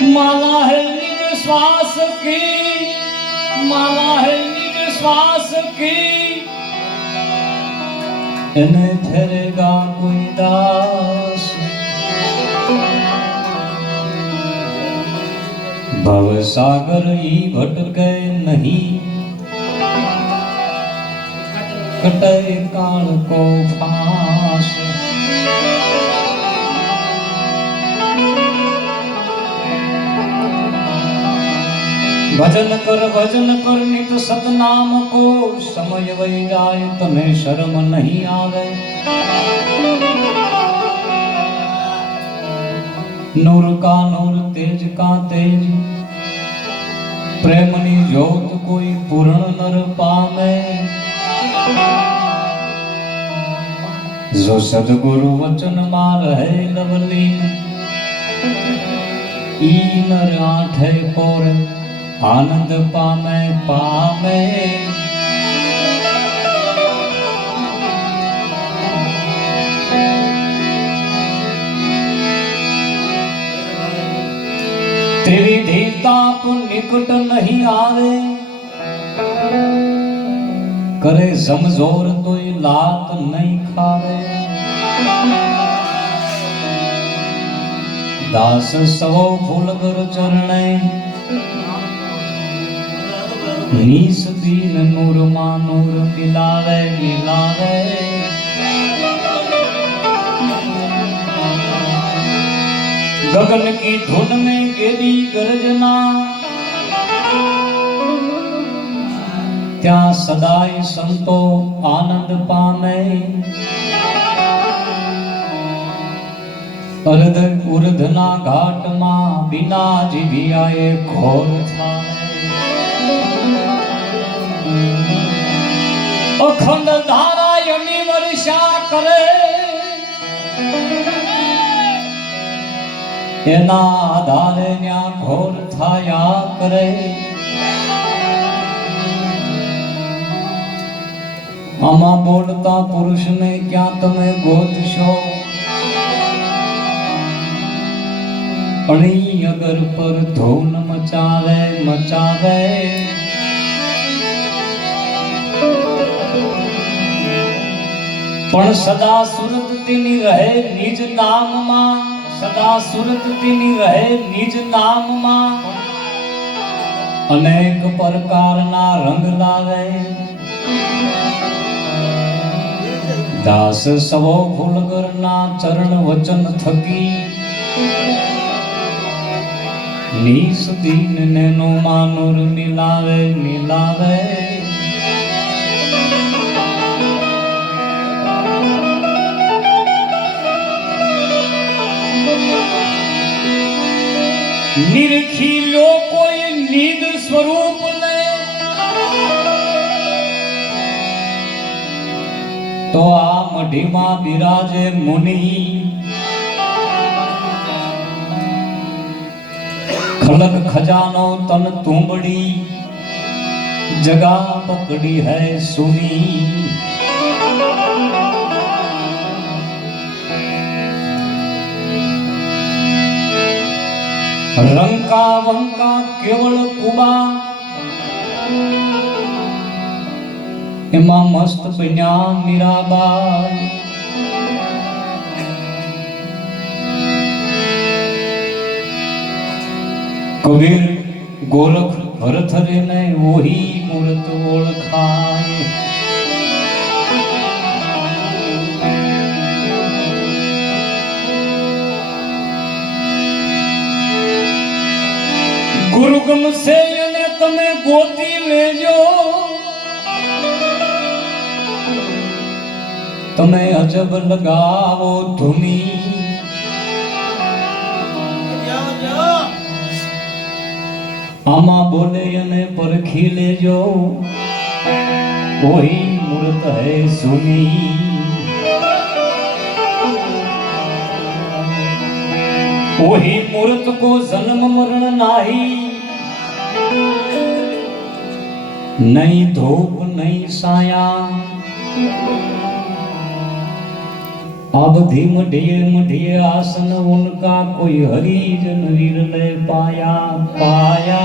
माला है निज श्वास की, माला है निज श्वास की, इन्हें ठहरेगा कोई दास। भव सागर ही भटके नहीं, कटे काल को फास। भजन कर नित सतनाम को, समय वही जाए तुम्हें शर्म नहीं आवे। नूर का नूर तेज का तेज, प्रेमनी ज्योत कोई पूर्ण नर पावे। जो सदगुरु वचन मार है लवलीन, ई नर आठे पोर आनंद पामे पामे। त्रिविधि ताप निकट नहीं आवे, करे समझोर तोई लात नहीं खावे। दास सवो फूलगर चरणे, नीस दीन नूर मा नूर मिलावे मिलावे। गगन की धुन में गेरी गर्जना, त्या सदाई संतो आनंद पामे। अर्ध उर्धना घाट मा बिना जीवी आए घोर था। अखंड धारा यमी वर्षा करे, एना आधारे न्या घोर थाया करे। आमा बोलता पुरुष ने क्या तुम्हें गोद शो, अणी अगर पर धून मचावे मचावे। पण सदा सुरत तेनी रहे निज नाम मा, सदा सुरत तेनी रहे निज नाम मा। अनेक प्रकार ना रंग लावे, दास सवो फूलगर ना चरण वचन थकी। नीस दीन नैनो मानुर मिलावे मिलावे। निरखी लो कोई नीद स्वरूप ने, तो आ मढ़ी मां बिराजे मुनि। खलक खजानो तन तुंबड़ी, जगह पकड़ी है सुनी। रंका वंका केवल कुबा, एमा मस्त बन्या मीराबाई। कबीर गोरख भरथरे ने वही मूर्त ओळखाय। गुरुगम से ने तमे गोती लेजो, तमे अजब लगावो धुनी। आमा बोले ने परखी लेजो, वही मूर्त है सुनी। वही मूर्त को जन्म मरण नाही, नहीं धूप नहीं साया। अवधि मुढ़िए आसन उनका कोई हरिजन विरले पाया पाया